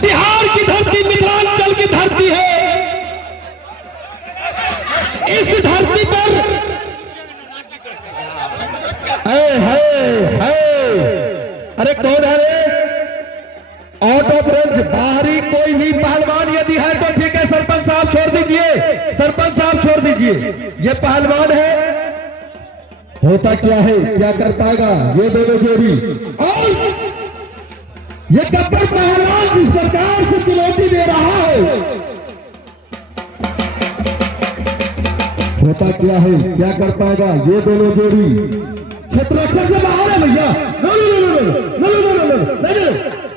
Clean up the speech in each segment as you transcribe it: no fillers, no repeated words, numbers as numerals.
कटिहार की धरती मिथिलांचल की धरती है। इस धरती पर अरे कौन है रे? आउट ऑफ रेंज बाहरी कोई भी पहलवान यदि है तो ठीक है, सरपंच साहब छोड़ दीजिए, सरपंच साहब छोड़ दीजिए। ये पहलवान है, होता क्या है, क्या कर पाएगा ये दोनों जोड़ी। और ये गब्बर पहलवान जिस सरकार से चुनौती दे रहा है, होता क्या है, क्या कर पाएगा ये दोनों जोड़ी। क्षेत्ररक्षण से बाहर है भैया,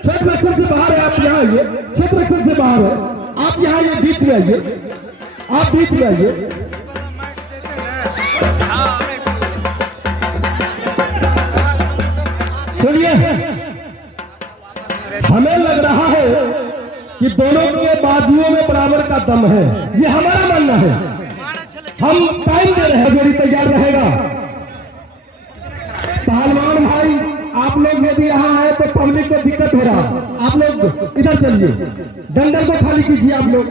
क्षेत्ररक्षण से बाहर है। आप यहाँ आइए, क्षेत्ररक्षण से बाहर है आप, यहाँ ये बीच में आइए, आप बीच में आइए। सुनिए, हमें लग रहा है कि दोनों के बाजुओं में बराबर का दम है, ये हमारा मानना है। हम टाइम दे रहे हैं, जोड़ी तैयार रहेगा। पहलवान भाई आप लोग यदि यहाँ आए तो पब्लिक को दिक्कत हो रहा, आप लोग इधर चलिए, दंडल को खाली कीजिए। आप लोग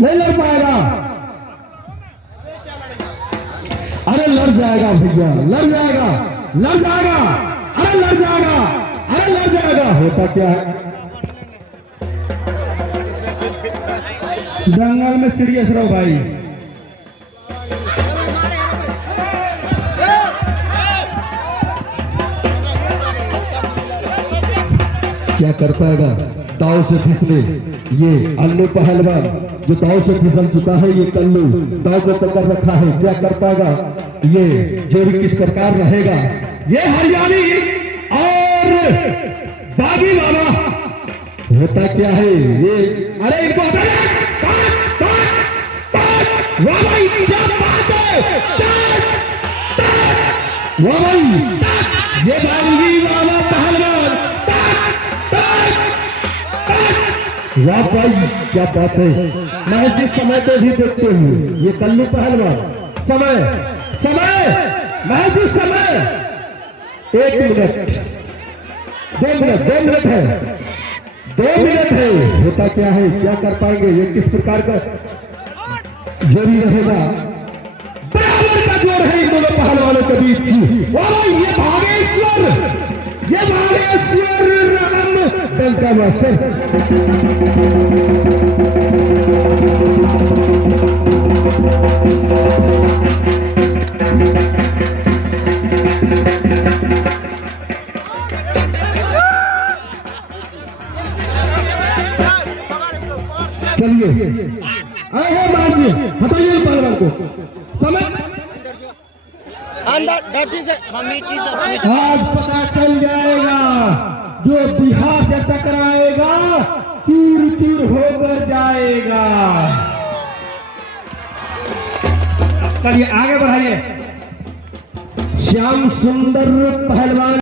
नहीं लड़ पाएगा, अरे लड़ जाएगा भैया, लड़ जाएगा, लड़ जाएगा, अरे लड़ जाएगा, अरे लड़ जाएगा। होता क्या है, दंगल में सीरियस रहो भाई। क्या कर पाएगा दाव से फिसले ये अल्लू पहलवान, जो दाव से फिसल चुका है। ये कल्लू दाव को पकड़ रखा है, क्या कर पाएगा ये जोड़ी, किस प्रकार रहेगा। ये हरियाणी और बागी मामा, होता क्या है ये, अरे इनको वाह भाई, क्या बात है, वाह भाई, ये बागी मामा पहलवान, वाह भाई क्या बात है। मैं जिस समय को भी देखते हूँ ये कल्लू पहलवान, समय समय मैं जिस समय 1 मिनट 2 मिनट 2 मिनट है, 2 मिनट है। होता क्या है, क्या कर पाएंगे, ये किस प्रकार का जोड़ी रहेगा। बराबर का जोड़ है इन दोनों पहलवानों के बीच। ये भागेश्वर, ये भागेश्वर राम डंका मास्टर। चलिए आए माजिए, हटाइए पहलवान को। समय आज पता चल जाएगा, जो बिहार से टकराएगा चूर चूर होकर जाएगा। चलिए आगे बढ़ाइए। श्याम सुंदर पहलवान